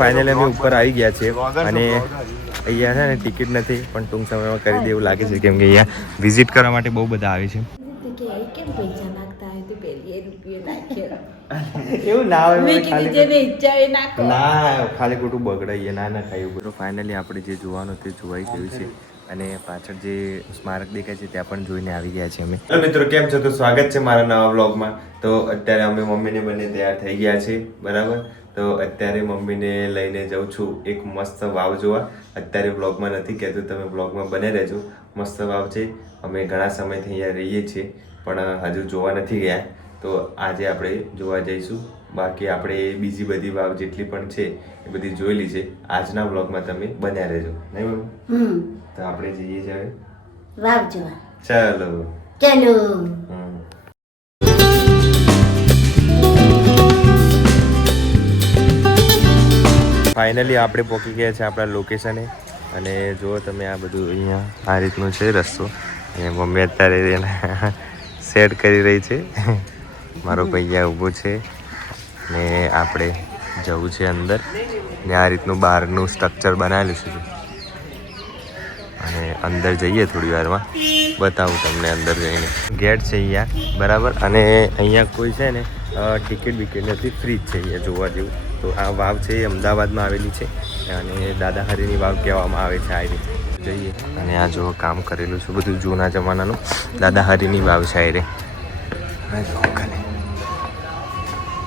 Finally અમે ઉપર આવી ગયા છે અને અહીંયા છે ને ટિકિટ નથી પણ ટૂંક સમયમાં કરી દે એવું લાગે છે કેમ કે અહીંયા વિઝિટ કરવા માટે બહુ બધા આવે છે. એવું ના હોય ખાલી ખોટું બગડાઈએ ના ખાઈ ઉપર. ફાઇનલી આપણે જે જોવાનું તે જોવાઈ ગયું છે અને પાછળ જે સ્મારક દેખાય છે ત્યાં પણ જોઈને આવી ગયા છે અમે. હેલો મિત્રો, કેમ છો? તો સ્વાગત છે મારા નવા વ્લોગમાં. તો અત્યારે અમે મમ્મીને બંને તૈયાર થઈ ગયા છે, બરાબર. તો અત્યારે મમ્મીને લઈને જાઉં છું એક મસ્ત વાવ જોવા. અત્યારે વ્લોગમાં નથી કહેતો, તમે વ્લોગમાં બને રહેજો. મસ્ત વાવ છે. અમે ઘણા સમયથી અહીંયા રહીએ છીએ પણ હજુ જોવા નથી ગયા. તો આજે આપણે જોવા જઈશું. બાકી આપણે બીજી બધી વાવ જેટલી પણ છે એ બધી જોયેલી છે. આજના વ્લોગમાં તમે બન્યા રહેજો, નહીં મમ્મી? તો આપણે જઈએ છીએ વાવ જોવા. ચાલો ચાલો. ફાઇનલી આપણે પહોંચી ગયા છે આપણા લોકેશને અને જુઓ તમે આ બધું અહીંયા આ રીતનું છે રસ્તો. અને મમ્મી અત્યારે એને સેટ કરી રહી છે. મારો ભૈયા ઊભો છે ને આપણે જવું છે અંદર ને આ રીતનું બહારનું સ્ટ્રક્ચર બનાવેલું છે અને અંદર જઈએ થોડી વારમાં બતાવું તમને અંદર જઈને. ગેટ છે અહીંયા, બરાબર. અને અહીંયા કોઈ છે ને ટિકિટ બિકિટ નથી, ફ્રી જ છે અહીંયા જોવા જેવું. તો આ વાવ છે એ અમદાવાદમાં આવેલી છે અને દાદા હરીની વાવ કહેવામાં આવે છે. આ રીતે જઈએ અને આ જો કામ કરેલું છે બધું જૂના જમાનાનું. દાદા હરીની વાવ છે આ રે.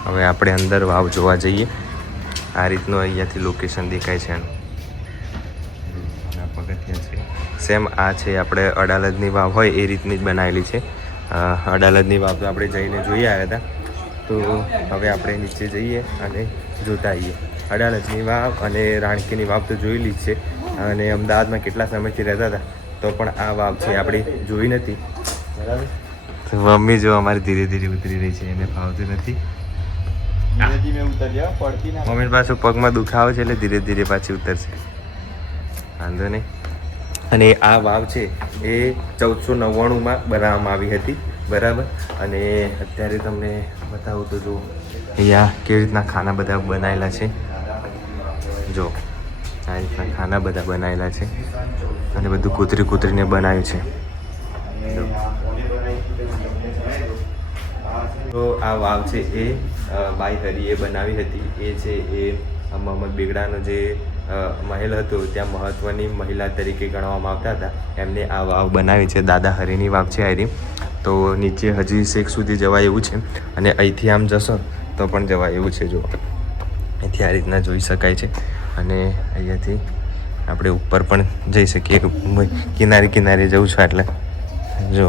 હવે આપણે અંદર વાવ જોવા જઈએ. આ રીતનું અહીંયાથી લોકેશન દેખાય છે એનું. પગથિયા છે સેમ આ છે આપણે અડાલજની વાવ હોય એ રીતની જ બનાવેલી છે. અડાલજની વાવ તો આપણે જઈને જોઈ આવ્યા હતા. તો હવે આપણે નીચે જઈએ અને જોતા આવીએ. અડાલજની વાવ અને રાણકીની વાવ તો જોયેલી જ છે અને અમદાવાદમાં કેટલા સમયથી રહેતા હતા તો પણ આ વાવ છે આપણી જોઈ નથી, બરાબર. તો મમ્મી જો અમારી ધીરે ધીરે ઉતરી રહી છે, એને ફાવતું નથી. મમ્મી પાછું પગમાં દુખાવો છે એટલે ધીરે ધીરે પાછી ઉતરશે, વાંધો નહીં. અને આ વાવ છે એ 1499માં બનાવવામાં આવી હતી, બરાબર. અને અત્યારે તમને બતાવું તો જો અહીંયા કેવી રીતના ખાના બધા બનાવેલા છે. જો આ રીતના ખાના બધા બનાવેલા છે અને બધું કૂતરીને બનાવ્યું છે. તો આ વાવ છે એ બાઈ હરીએ બનાવી હતી. એ છે એ મોહમ્મદ બેગડાનો જે મહેલ હતો ત્યાં મહત્ત્વની મહિલા તરીકે ગણવામાં આવતા હતા. એમને આ વાવ બનાવી છે, દાદા હરીની વાવ છે આરી. તો નીચે હજી શેખ સુધી જવાય એવું છે અને અહીંથી આમ જશો તો પણ જવાય એવું છે. જો અહીંથી આ રીતના જોઈ શકાય છે અને અહીંયાથી આપણે ઉપર પણ જઈ શકીએ. કિનારે જવું છું એટલે જો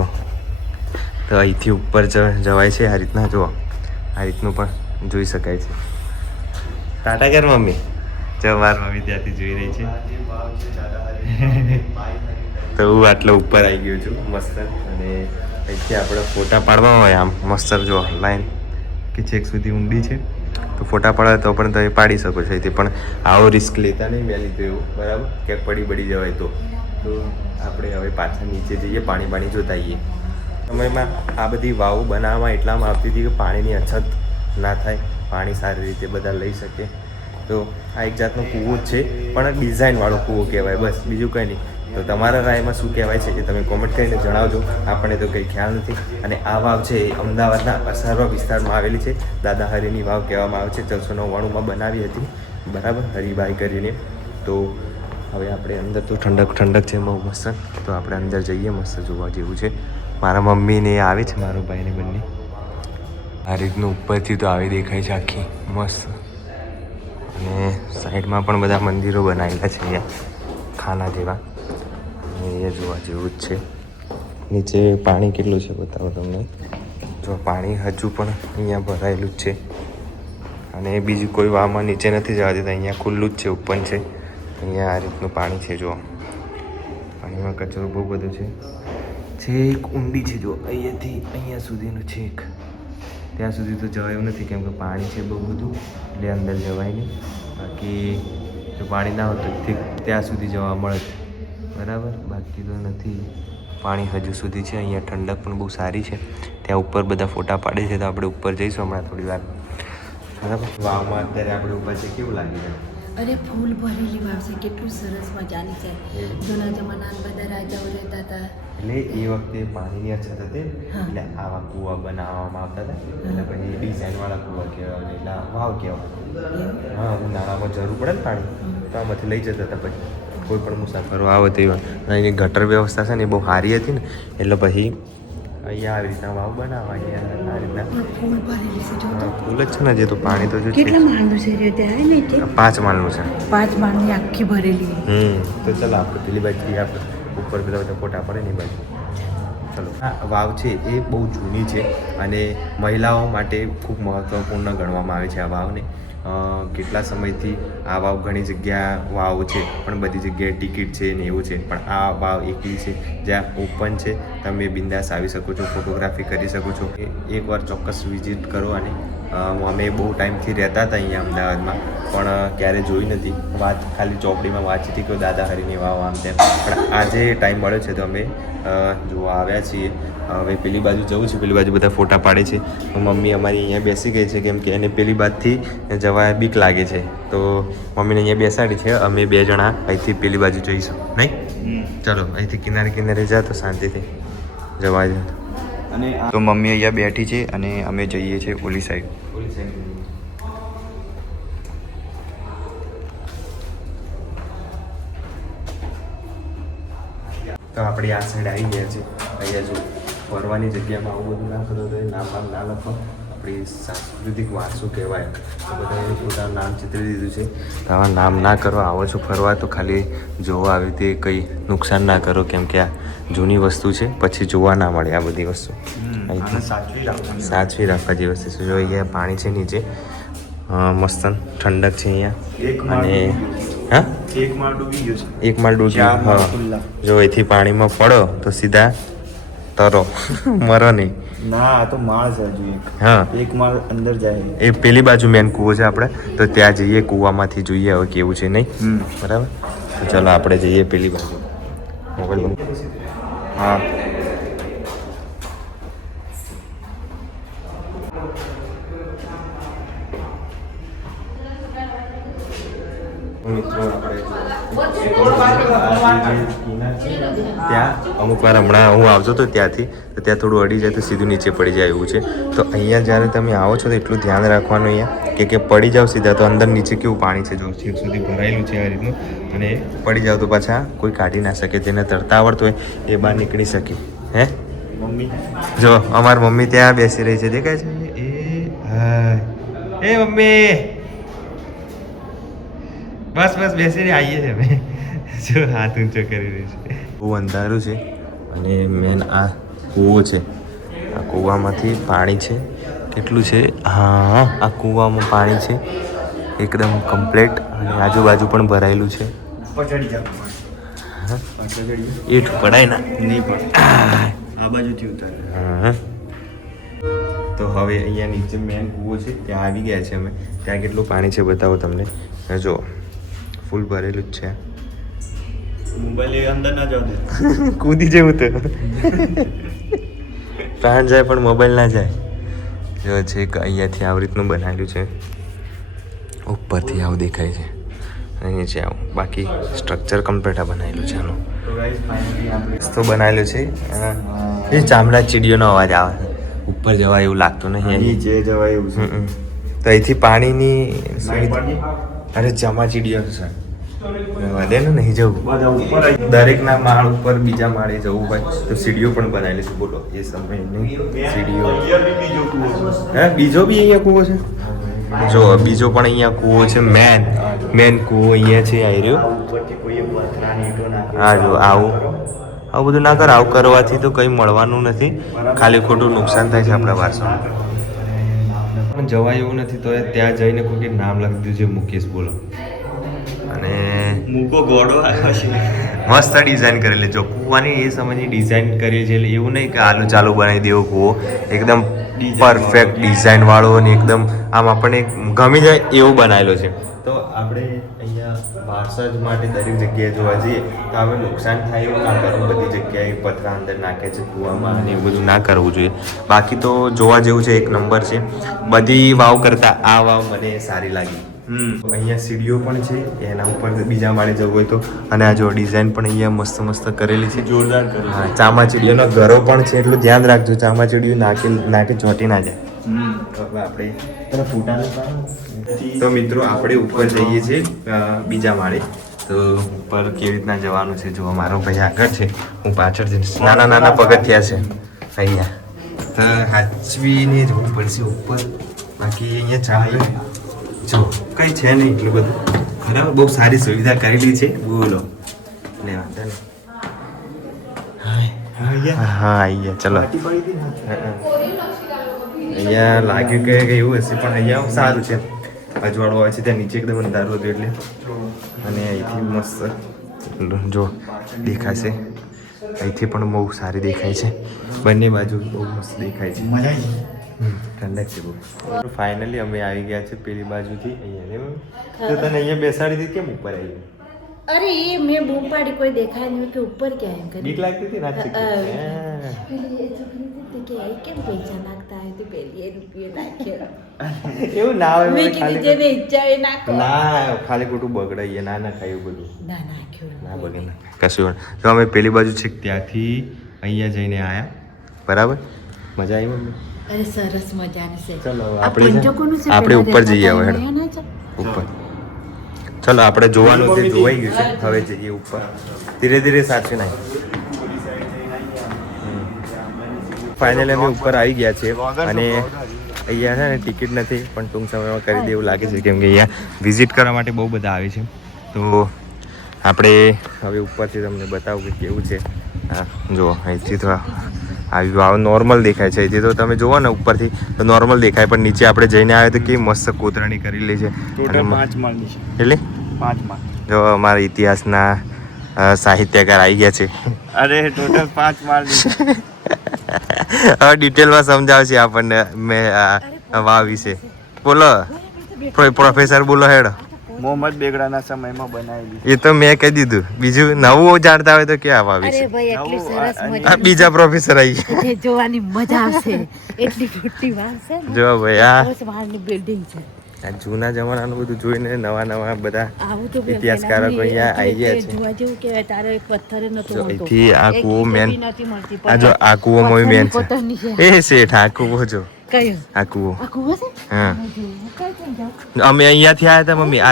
તો અહીંથી ઉપર જવાય છે આ રીતના. જો આ રીતનું પણ જોઈ શકાય છે. ટાટા કર મમ્મી. જો મારી મમ્મી ત્યાંથી જોઈ રહી છે. તો હું આટલો ઉપર આવી ગયો છું મસ્ત. અને અહીંથી આપણે ફોટા પાડવા હોય આમ મસ્ત જો લાઈન કે છેક સુધી ઊંડી છે તો ફોટા પાડવા તો પણ તમે પાડી શકો છો અહીંથી. પણ આવો રિસ્ક લેતા નહીં મેં લીધું એવું, બરાબર. ક્યાંક પડી જવાય તો આપણે હવે પાછા નીચે જઈએ, પાણી જોતા આવીએ. સમયમાં આ બધી વાવ બનાવવામાં એટલામાં આવતી હતી કે પાણીની અછત ના થાય, પાણી સારી રીતે બધા લઈ શકે. તો આ એક જાતનો કૂવો જ છે પણ ડિઝાઇનવાળો કૂવો કહેવાય, બસ બીજું કંઈ નહીં. તો તમારા રાયમાં શું કહેવાય છે કે તમે કોમેન્ટ કરીને જણાવજો. આપણને તો કંઈ ખ્યાલ નથી. અને આ વાવ છે એ અમદાવાદના અસારવા વિસ્તારમાં આવેલી છે. દાદા હરીની વાવ કહેવામાં આવે છે. 1499માં બનાવી હતી, બરાબર, હરિભાઈ કરીને. તો હવે આપણે અંદર તો ઠંડક છે બહુ મસ્ત. તો આપણે અંદર જઈએ, મસ્ત જોવા જેવું છે. મારા મમ્મીને આવે છે, મારો ભાઈને બંને આ રીતનું ઉપરથી તો આવી દેખાય છે આખી મસ્ત. અને સાઈડમાં પણ બધા મંદિરો બનાવેલા છે અહીંયા ખાના જેવા. એ જોવા જેવું જ છે. નીચે પાણી કેટલું છે બતાવો તમને. જો પાણી હજુ પણ અહીંયા ભરાયેલું જ છે અને બીજું કોઈ વાવમાં નીચે નથી જવા દેતા. અહીંયા ખુલ્લું જ છે, ઓપન છે. અહીંયા આ રીતનું પાણી છે. જો પાણીમાં કચરો બહુ બધો છે. છેક ઊંડી છે જો અહીંયાથી અહીંયા સુધીનું છેક. ત્યાં સુધી તો જવાયું નથી કેમ કે પાણી છે બહુ બધું એટલે અંદર જવાય નહીં. બાકી જો પાણી ના હોય તો ત્યાં સુધી જવા મળે, બરાબર. બાકી તો નથી. પાણી હજુ સુધી છે. અહીંયા ઠંડક પણ બહુ સારી છે. ત્યાં ઉપર બધા ફોટા પાડે છે તો આપણે ઉપર જઈશું હમણાં થોડી વાર, બરાબર. વાવમાં અત્યારે આપણે ઉપર છે, કેવું લાગી રહ્યું? અરે ફૂલ ભરેલી વાવ છે, કેટલું સરસ મજાની છે. એવું? જૂના જમાનાના બધા રાજાઓ રહેતા હતા. એટલે એ વખતે પાણીની અછત હતી હા. એટલે આવા કૂવા બનાવવામાં આવતા હતા એટલે પછી ડિઝાઇનવાળા કૂવા કહેવાય એટલે આ વાવ કહેવાય. એવું? હા ઉનાળામાં જરૂર પડે ને પાણી તો આમાંથી લઈ જતા હતા. પછી કોઈ પણ મુસાફરો આવે તો એવા અને એની ગટર વ્યવસ્થા છે ને એ બહુ સારી હતી ને એટલે પછી અહીંયા આવી રીતના વાવ બનાવવાની આ રીતના પણ ફૂલ ભરેલી છે, જો તો. ફૂલ જ છે ને જે તો પાણી તો જો છે કેટલા માળનું છે રે ત્યાં ને તે? 5 માળનું છે. 5 માળની આખી ભરેલી. તો ચાલો આપણે પેલી બાજુથી આપણે ઉપર પેલા બધા ફોટા પડે ને એ બાજુ ચલો. આ વાવ છે એ બહુ જૂની છે અને મહિલાઓ માટે ખૂબ મહત્ત્વપૂર્ણ ગણવામાં આવે છે આ વાવને. કેટલા સમયથી આ વાવ ઘણી જગ્યા વાવ છે પણ બધી જગ્યાએ ટિકિટ છે ને એવું છે પણ આ વાવ એકલી છે જ્યાં ઓપન છે, તમે બિંદાસ આવી શકો છો, ફોટોગ્રાફી કરી શકો છો. એકવાર ચોક્કસ વિઝિટ કરો. અને અમે બહુ ટાઈમથી રહેતા હતા અહીંયા અમદાવાદમાં પણ ક્યારે જોઈ નથી. વાત ખાલી ચોપડીમાં વાંચી હતી કે દાદા હરીની વાવ આમ તેમ, પણ આજે ટાઈમ મળ્યો છે તો અમે જોવા આવ્યા છીએ. હવે પેલી બાજુ જવું છે, પેલી બાજુ બધા ફોટા પાડે છે. તો મમ્મી અમારી અહીંયા બેસી ગઈ છે કેમ કે એને પેલી બાજુથી જવા બીક લાગે છે તો મમ્મીને અહીંયા બેસાડી છે. અમે 2 જણા અહીંથી પેલી બાજુ જઈશું નહીં? ચલો અહીંથી કિનારે કિનારે જા તો શાંતિથી જવા દે. અને તો મમ્મી અહીંયા બેઠી છે અને અમે જઈએ છીએ ઓલી સાઈડ. તો આપણે આ સાઈડ આવી ગયા છે. અહીંયા જો ફરવાની જગ્યામાં આવું બધું ના કરો તો નામ ના લખો. આપણી સાંસ્કૃતિક વારસો કહેવાય તો બધાએ પોતાનું નામ ચિતરી દીધું છે. તો આવા નામ ના કરો. આવો છો ફરવા તો ખાલી જોવા આવી રીતે કંઈ નુકસાન ના કરો કેમ કે આ જૂની વસ્તુ છે, પછી જોવા ના મળે આ બધી વસ્તુ. સાચવી રાખવા જેવી વસ્તુ છે. જો અહીંયા પાણી છે નીચે, મસ્ત ઠંડક છે અહીંયા. અને હા એક માળ ડૂબી ગયો છે. એક માળ ડૂબી હા. જો અહીંથી પાણીમાં પડો તો સીધા તરો મરો નહીં. ના આ તો માળ છે હજુ એક. હા એક માળ અંદર જાય. એ પેલી બાજુ મેન કૂવો છે આપણે તો ત્યાં જઈએ, કૂવામાંથી જોઈએ હવે કેવું છે નહીં. બરાબર તો ચલો આપણે જઈએ પેલી બાજુ. મોબાઈલ હા મિત્રો ત્યાં અમુક વાર હમણાં હું આવતો હતો ત્યાંથી તો ત્યાં થોડું અડી જાય તો સીધું નીચે પડી જાય એવું છે. તો અહીંયા જ્યારે તમે આવો છો તો એટલું ધ્યાન રાખવાનું અહીંયા કે પડી જાઓ સીધા તો અંદર નીચે કેવું પાણી છે જો છેક સુધી ભરાયેલું છે આ રીતનું. અને પડી જાઓ તો પાછા કોઈ કાઢી ના શકે. જેને તરતા આવડતું હોય એ બહાર નીકળી શકે. હે મમ્મી જો અમારી મમ્મી ત્યાં બેસી રહી છે, દેખાય છે? એ મમ્મી બસ બસ બેસીને આવીએ છીએ અમે. જો હાથ ઊંચો કરી રહી છે. બહુ અંધારું છે અને મેન આ કૂવો છે. આ કૂવામાંથી પાણી છે. કેટલું છે? હા આ કૂવામાં પાણી છે એકદમ કમ્પ્લીટ અને આજુબાજુ પણ ભરાયેલું છે. ચડી જાવ. એઠ પડાય ના નહીં પણ આ બાજુથી ઉતારે. તો હવે અહીંયા નીચે મેન કૂવો છે ત્યાં આવી ગયા છે અમે. ત્યાં કેટલું પાણી છે બતાવો તમને. જો ફૂલ ભરેલું જ છે. મોબાઈલ અંદર ના જાવ દે. કૂદી જેવું તો પ્રાણ જાય પણ મોબાઈલ ના જાય. જો છે કે અહીંયાથી આવી રીતનું બનાવેલું છે. ઉપરથી આવું દેખાય છે અને નીચે આવું. બાકી સ્ટ્રક્ચર કમ્પ્લીટ આ બનાવેલું છે આનું. તો ગાઈસ ફાઇનલી આપણે તો બનાવેલું છે. એ ચામડા ચીડીઓનો અવાજ આવે છે. ઉપર જવાય એવું લાગતું નહીં. નીચે જવાય એવું છે. તો અહીંથી પાણીની લાઈટ પડી? અરે ચમાચીડીઓ છે વધે ને નહીં જવું. બધા ઉપર આવી. દરેકના માળ ઉપર બીજા માળે જવું હોય તો સીડીઓ પણ બનાવેલી છે. બોલો એ સમય નહીં સીડીઓ. અહીંયા બી બીજો કૂવો છે. હે બીજો બી અહીંયા કૂવો છે? જો બીજો પણ અહીંયા કૂવો છે. મેન કૂવો અહીંયા છે. આવી રહ્યો. ઉપરથી કોઈએ પથરાની ઈંટો નાખી. હા જો આવું બધું ના કર. આવું કરવાથી તો કંઈ મળવાનું નથી, ખાલી ખોટું નુકસાન થાય છે આપણા વારસામાં. પણ જવાય એવું નથી તો ત્યાં જઈને કોઈ નામ લખી દીધું છે મુકેશ. બોલો. અને મૂકો ગોળો આવ્યો છે. મસ્ત ડિઝાઇન કરેલી. જો કૂવાની એ સમયની ડિઝાઇન કરી છે એટલે એવું નહીં કે આલુ ચાલુ બનાવી દેવો કૂવો. એકદમ પરફેક્ટ ડિઝાઇન વાળો અને એકદમ આમ આપણને ગમી જાય એવો બનાવેલો છે. તો આપણે અહીંયા વારસા જ માટે દરેક જગ્યાએ જોવા જઈએ તો હવે નુકસાન થાય એવું ના કરવું. બધી જગ્યાએ પથરા અંદર નાખે છે કૂવામાં અને એવું બધું ના કરવું જોઈએ. બાકી તો જોવા જેવું છે, એક નંબર છે. બધી વાવ કરતાં આ વાવ મને સારી લાગી. અહીંયા સીડીઓ પણ છે, એના ઉપર બીજા માળે જવું હોય તો. અને આ જો ડિઝાઇન પણ અહીંયા મસ્ત મસ્ત કરેલી છે, જોરદાર કરેલી. હા, ચામાચીડીઓનો ઘરો પણ છે, એટલું ધ્યાન રાખજો ચામાચીડીઓ નાકે ચોંટી ના જાય. તો હવે આપણે તો મિત્રો આપણે ઉપર જઈએ છીએ બીજા માળે. તો ઉપર કેવી રીતના જવાનું છે જો મારો ભાઈ આગળ છે, હું પાછળ જઈશ. નાના નાના પગથિયા છે અહીંયા, તો હાચવીને જવું પડશે ઉપર. બાકી અહીંયા ચાલે જો કંઈ છે નહીં એટલું બધું. બરાબર, બહુ સારી સુવિધા કરેલી છે. બોલો લે વાંધો નહીં. હા આવી ગયા, ચલો. અહીંયા લાગ્યું કે એવું હશે, પણ અહીંયા સારું છે. અજવાળું હોય છે, ત્યાં નીચે એકદમ અંધારું હતું એટલે. અને અહીંથી મસ્ત જો દેખાશે, અહીંથી પણ બહુ સારી દેખાય છે. બંને બાજુ બહુ મસ્ત દેખાય છે. ઠંડક છે બહુ. ફાઇનલી અમે આવી ગયા છે પેલી બાજુથી અહીંયા. તો તને અહીંયા બેસાડી હતી, કેમ ઉપર આવી? અરે એ મેં બૂમ પાડી, કોઈ દેખાય નહીં કે ઉપર ક્યાં એમ કરી. બીક લાગતી હતી નાચી પેલી એ છોકરી હતી કે આ કેમ પૈસા નાખતા હોય તો પેલી એ રૂપિયો નાખ્યો. એવું ના હોય. મેં કીધું જેને ઈચ્છા એ નાખો. ના ખાલી ખોટું બગડાઈએ, ના ના ખાયું બધું ના નાખ્યું ના બગડે ના કશું. તો અમે પેલી બાજુ છે ત્યાંથી અહીંયા જઈને આવ્યા. બરાબર, મજા આવી મમ્મી? અરે સરસ મજાનું છે. ચલો આ પંચકોનું છે, આપણે ઉપર જઈએ હવે. અહીંયા ના છે? ઉપર ચલો, આપણે જોવાનું તે જોવાઈ ગયું છે, હવે જઈએ ઉપર. ધીરે ધીરે સાચી નાખ. ફાઇનલી અમે ઉપર આવી ગયા છે અને અહીંયા છે ને ટિકિટ નથી, પણ ટૂંક સમયમાં કરી દે એવું લાગે છે, કેમ કે અહીંયા વિઝિટ કરવા માટે બહુ બધા આવે છે. તો આપણે હવે ઉપરથી તમને બતાવું કે કેવું છે. હા જુઓ, અહીંથી તો આવી નોર્મલ દેખાય છે. અહીંથી તો તમે જુઓ ને ઉપરથી તો નોર્મલ દેખાય, પણ નીચે આપણે જઈને આવ્યા તો કેવી મસ્ત કોતરણી કરેલી છે. એટલે 5 માળ જો અમારા ઇતિહાસના સાહિત્યકાર આવી ગયા છે. અરે ટોટલ 5 માળ. હવે ડિટેલમાં સમજાવશે આપણને મેં વાવ વિશે. બોલો પ્રોફેસર, બોલો હેડો. મોહમ્મદ બેગડાના સમયમાં બનાવેલી. એ તો મેં કહી દીધું, બીજું નવું જાણતા હોય તો ક્યાં વાવ વિશે. અરે ભાઈ એટલી સરસ આ મજા બીજા પ્રોફેસર આવી ગયા. છે, જોવાની મજા આવશે. એટલી મોટી વાવ છે ને, જો ભાઈ આ બહુ માળની બિલ્ડિંગ છે. આ જૂના જમાનાનું બધું જોઈને નવા નવા બધા આવું તો ઇતિહાસકારો અહીંયા આવી ગયા છે. જોવા જેવું કહેવાય. તારો એક પથ્થર નતો જો મળતો, અહીંથી આ એક કૂવો ઈંટ મેન. બી નહોતી મળતી. આ જો આ કૂવો મોય મેન છે. કોતરની છે. એ શેઠ આ કૂવો જો, કયો આ કૂવો. આ કૂવો છે? હા, કઈ કેમ જાવ? અમે અહીંયાથી આવ્યા હતા મમ્મી.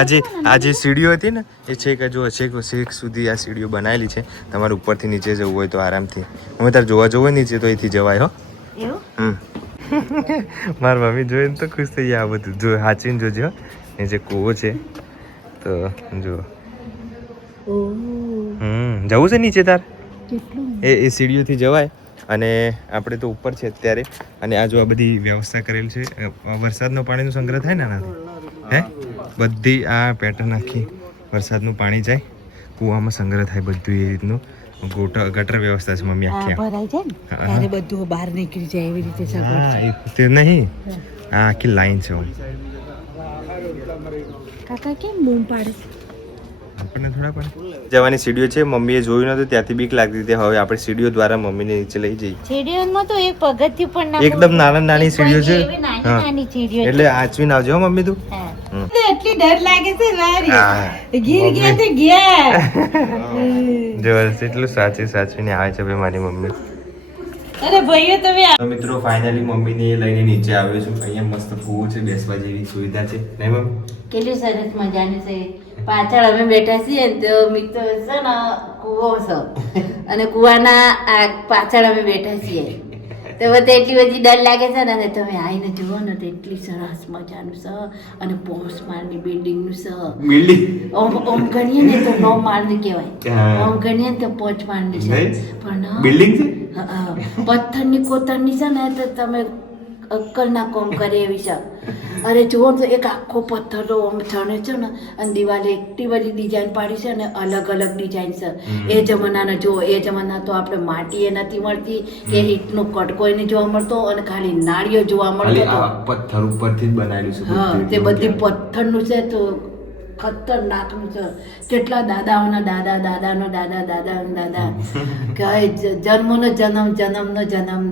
આજે સીડીઓ હતી ને એ છેક જો છેક સુધી આ સીડીઓ બનાવેલી છે. તમારે ઉપરથી નીચે જવું હોય તો આરામથી. અમે તારે જોવા જવું હોય નીચે તો અહીંથી જવાય. હો એવું? મારી મમ્મી જોઈને તો ખુશ થઈ ગયા. આ બધું જો હાચીને જોજો. નીચે કૂવો છે તો જો. જવું છે નીચે તાર? કેટલું એ સીડીઓથી જવાય. અને આપણે તો ઉપર છે અત્યારે. અને આ જો આ બધી વ્યવસ્થા કરેલ છે. વરસાદનો પાણીનો સંગ્રહ થાય ને આનાથી. હે બધી આ પેટર્ન આખી વરસાદનું પાણી જાય કૂવામાં સંગ્રહ થાય બધું એ રીતનું. ગટર વ્યવસ્થા છે મમ્મી આખી. ભરાય છે ને ત્યારે બધું બહાર નીકળી જાય એવી રીતે સગવડ છે. તે નહીં, આ આખી લાઈન છે. કાકા કેમ બૂમ પાડે છે? આપણને થોડા પણ જવાની સીડીઓ છે. મમ્મીએ જોયું નતું ત્યાંથી બીક લાગતી હતી. હવે આપણે સીડીઓ દ્વારા મમ્મીને નીચે લઈ જઈએ. સીડીઓમાં તો એક પગથિયું પણ ના એકદમ નાની સીડીઓ છે. એવી નાની સીડીઓ છે. એટલે આચવીને આવજો હો મમ્મી તું. એટલી ડર લાગે છે મારી. હા. ગીર ગયા તો ગયા. જો એટલું સાચવીને આવે છે ભાઈ મારી મમ્મી. અરે ભાઈઓ તમે તો મિત્રો ફાઇનલી મમ્મીને લઈને નીચે આવ્યો છું. અહીંયા મસ્ત કૂવો છે, બેસવા જેવી સુવિધા છે નહીં મમ્મી? કેટલી સરસ મજાની છે. પાછળ અમે બેઠા છીએ ને તો મિત્રો છે ને કૂવો છે અને કૂવાના પાછળ અમે બેઠા છીએ. તો બધે એટલી બધી ડર લાગે છે ને, તમે આવીને જુઓ ને તો એટલી સરસ મજાનું છે. અને પોસ્ટ માળની બિલ્ડિંગનું છે. બિલ્ડિંગ ઓમ ગણીએ ને તો 9 માળની કહેવાય, ઓમ ગણીએ ને તો 5 માળની છે. પણ બિલ્ડિંગ છે. પથ્થરની કોતરની છે ને તો તમે અક્કલના કોમ કરે એવી છે. અરે જુઓ તો એક આખો પથ્થર ઓમ ચણે છે ને અને દિવાલે એટલી બધી ડિઝાઇન પાડી છે ને, અલગ અલગ ડિઝાઇન છે. એ જમાનાના જુઓ, એ જમાના તો આપણે માટી એ નથી મળતી કે ઈંટનો કટકો એને જોવા મળતો અને ખાલી નાળિયો જોવા મળતો હતો. પથ્થર ઉપરથી જ બનાવેલું છે. હા, તે બધી પથ્થરનું છે તો ખતરનાકનું છે. કેટલા દાદાઓના દાદા, દાદાનો દાદા, દાદાનો દાદા કે જન્મનો જન્મ, જન્મનો જન્મ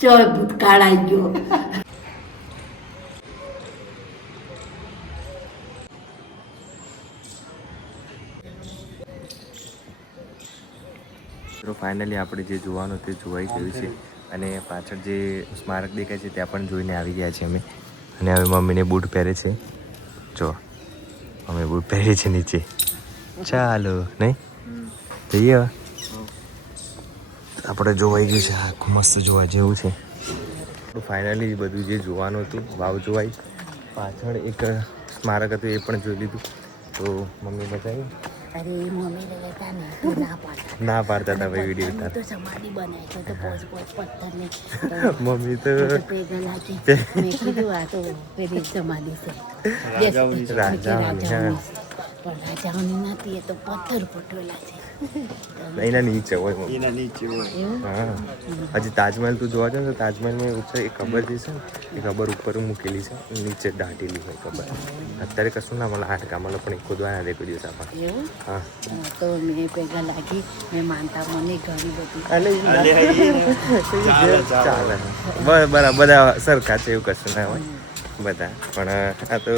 ચો ભૂતકાળ આવી ગયો. મિત્રો ફાઇનલી આપણે જે જોવાનું તે જોવાઈ ગયું છે અને પાછળ જે સ્મારક દેખાય છે ત્યાં પણ જોઈને આવી ગયા છે અમે. અને હવે મમ્મીને બૂટ પહેરે છે. જો અમે બૂટ પહેરીએ છીએ નીચે. ચાલો નહીં જઈએ હવે. આપણે જોવાઈ ગયું છે. આખું મસ્ત જોવા જેવું છે. ફાઇનલી બધું જે જોવાનું હતું વાવ જોવાઈ. પાછળ એક સ્મારક હતું એ પણ જોઈ લીધું. તો મમ્મી બતાવ્યું અરે મમ્મી રહેતા ને તો ના પાડતા ના પાડતા હતા ભાઈ વિડીયો પથ્થરની ઉતાર. તો સમાધિ બનાવી છે તો પોચ પથ્થરની મમ્મી તો ભેગા લાગી મેં કીધું આ તો પેલી સમાધિ છે રાજાઓની રાજાઓની, પણ રાજાઓની નથી એ તો પથ્થર પટવેલા છે એના નીચે હોય મમ્મી. એવું હા હજી તાજમહેલ તું જોવા જાય ને તો તાજમહેલમાં ઉપર એક ખબર જે છે ને એ ખબર ઉપર મૂકેલી છે નીચે દાટેલી હોય ખબર. અત્યારે કશું ના મળે આઠ કામ પણ એક ખોદવા ના દે કોઈ દિવસ આપણને. એવું હા તો મેં ભેગા લાગી મેં માનતા મને ઘણી બધી ચાલે બરાબર બધા સરખા છે એવું કશું ના હોય બધા. પણ આ તો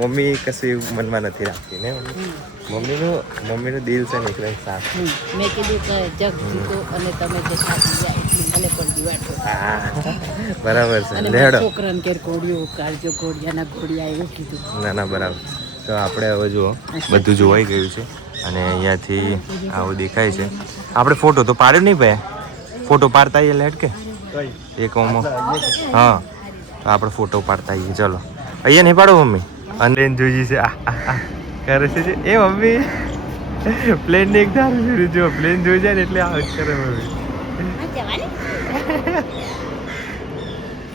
મમ્મી કશું એવું મનમાં નથી રાખતી ને મમ્મીનું દિલ છે ને એકદમ સાફ. મેં કીધું કે જગ જીતો અને તમે જે થાકી ગયા એટલી મને પણ દિવાળો હા બરાબર છે અને લેડો. છોકરાને ઘેર ઘોડીઓ ઉકાળજો ઘોડિયાના ઘોડિયા એવું કીધું ના ના બરાબર. તો આપણે હવે જુઓ બધું જોવાઈ ગયું છે અને અહીંયાથી આવું દેખાય છે. આપણે ફોટો તો પાડ્યો નહીં ભાઈ. ફોટો પાડતા આવીએ લેટ કે એક ઓમો. હા તો આપણે ફોટો પાડતા આવીએ. ચલો અહીંયા નહીં પાડો મમ્મી. અને જોઈ છે કરે છે એ મમ્મી પ્લેન ને એક ધારું જોયું. જો પ્લેન જોઈ જાય ને એટલે આ કરે મમ્મી.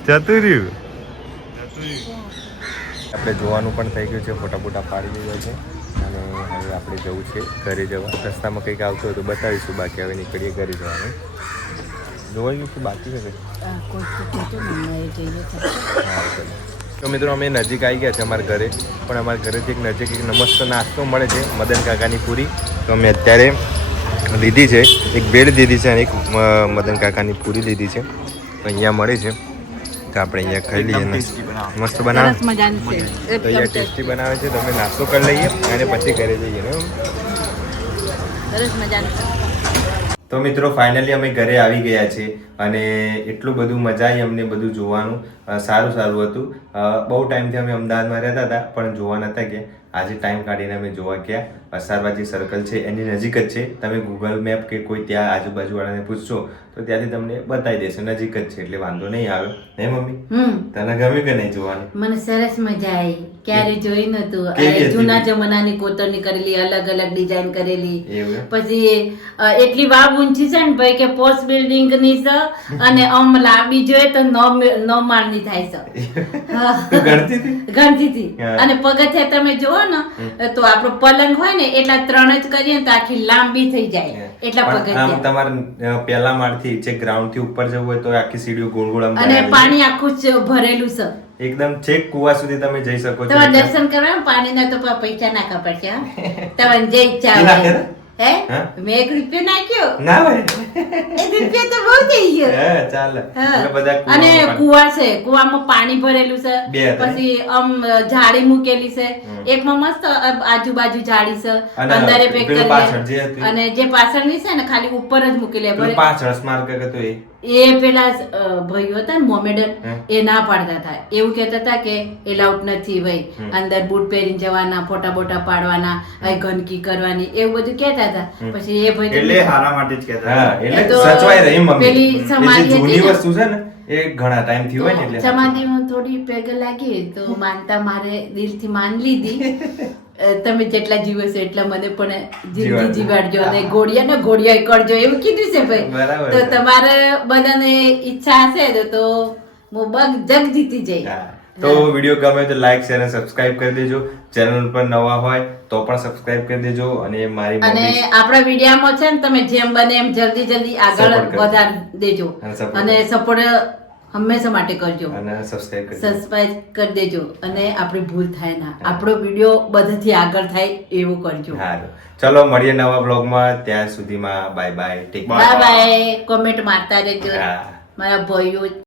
જતું રહ્યું. આપણે જોવાનું પણ થઈ ગયું છે. ફોટા પાડી દીધા છે અને હવે આપણે જવું છે ઘરે જવા. રસ્તામાં કંઈક આવતું હોય તો બતાવીશું. બાકી હવે નીકળીએ ઘરે જવાનું. જોવાઈ ગયું કે બાકી છે હા ચલો. તો મિત્રો અમે નજીક આવી ગયા છે અમારા ઘરે. પણ અમારા ઘરેથી નજીક એક મસ્ત નાસ્તો મળે છે મદન કાકાની પૂરી. તો અમે અત્યારે લીધી છે. એક બ્રેડ લીધી છે અને એક મદન કાકાની પૂરી લીધી છે. તો અહીંયા મળે છે તો આપણે અહીંયા ખાઈ લઈએ. મસ્ત બનાવે તો અહીંયા ટેસ્ટી બનાવે છે. તો અમે નાસ્તો કરી લઈએ અને પછી ઘરે જઈએ ને. સરસ મજાનું તો મિત્રો ફાઇનલી અમે ઘરે આવી ગયા છે અને એટલું બધું મજા આવી અમને બધું જોવાનું. સારું હતું. બહુ ટાઈમથી અમે અમદાવાદમાં રહેતા હતા પણ જોવા નહોતા ગયા. આજે ટાઈમ કાઢીને અમે જોવા ગયા. અસારબાજી સર્કલ છે એની નજીક જ છે. તમે ગૂગલ મેપ કે કોઈ ત્યાં આજુબાજુવાળાને પૂછશો તો ત્યાંથી તમને બતાવી દેશે. નજીક જ છે એટલે વાંધો નહીં આવે ને મમ્મી. તને ગમ્યું કે નહીં જોવાનું? મને સરસ મજા આવી. ક્યારે જોઈ નતું. કેવી હતી? જૂના જમાનાની કોતરણી કરેલી અલગ અલગ ડિઝાઇન કરેલી. એવું એમ? પછી એટલી વાવ ઊંચી છે ને ભાઈ કે પોસ્ટ બિલ્ડિંગ ની છે અને આમ લાંબી જોઈએ તો 9 માળની થાય છે. તું ગણતી હતી? ગણતી હતી. હા. અને પગથિયા તમે જોવો ને તો આપણો પલંગ હોય ને એટલા 3 જ કરીએ ને તો આખી લાંબી થઈ જાય એટલા પણ આમ પગથિયા. તમારે પહેલા માળથી છેક ગ્રાઉન્ડ થી ઉપર જવું હોય તો આખી સીડીઓ ગોળ ગોળ આમ અને બનાવેલી. પાણી આખું જ ભરેલું છે. એકદમ છેક કુવા સુધી તમે જઈ શકો છો. તમારે દર્શન કરવા પાણી ના તો પૈસા નાખવા પડશે હા. તમારે જે ઈચ્છા તું નાખે હોય ને? હે હા? મેં 1 રૂપિયો નાખ્યો. ના ભાઈ 1 રૂપિયો તો બહુ થઈ ગયો. હે ચાલે. હા. એટલે બધા અને કુવામાં કુવા છે કુવામાં પાણી ભરેલું છે. બે હતા. પછી આમ જાળી મૂકેલી છે. એકમાં મસ્ત આજુબાજુ જાળી છે. અને અંદરે પેક પેલું પાછળ જે કરેલી હતું. અને જે પાછળની છે ને ખાલી ઉપર જ મૂકેલી પેલું પાછળ સ્મારક હતું એ એ પેલા ભાઈઓ હતા ને મોમેડન એ ના પાડતા હતા. એવું કહેતા હતા કે એલાઉટ નથી ભાઈ અંદર બૂટ પહેરીને જવાના ફોટા બોટા પાડવાના ગંદકી કરવાની એવું બધું કહેતા હતા. પછી એ ભાઈ એટલે હારા માટે જ કહેતા હા એ એટલે તો સચવાઈ રહી મમ્મી. પેલી એ જે સમાધિ હતી જૂની ને. વસ્તુ છે ને એ ઘણા ટાઈમ થી હોય ને એટલે સમાધિમાં થોડી પેગ લાગી તો માનતા મારે દિલથી માન લીધી. તમે જેટલા જીવો છો એટલા મને પણ જિંદગી જીવાડજો અને ઘોડિયા કરજો એવું કીધું છે ભાઈ. બરાબર તો છે. તમારે બધાને ઈચ્છા હશે તો હું જગ જીતી જઈ. હા. તો વિડીયો ગમે તો લાઈક શેર અને સબસ્ક્રાઇબ કરી દેજો. ચેનલ પર નવા હોય તો પણ સબસ્ક્રાઇબ કરી દેજો. અને મારી અને મમ્મી આપણા વિડીયોમાં છે ને તમે જેમ બને એમ જલ્દી આગળ Support કરજો. વધારી દેજો અને support અને સપોર્ટ હંમેશા માટે કરજો. અને સબસ્ક્રાઇબ કરી દેજો. સબસ્ક્રાઇબ કરી દેજો અને આપણી ભૂલ થાય ના આપણો વિડીયો બધાથી આગળ થાય એવું કરજો. હારું. ચલો મળીએ નવા બ્લોગમાં. ત્યાં સુધીમાં bye bye. Take bye bye. Comment મારતા રહેજો હા. મારા ભાઈઓ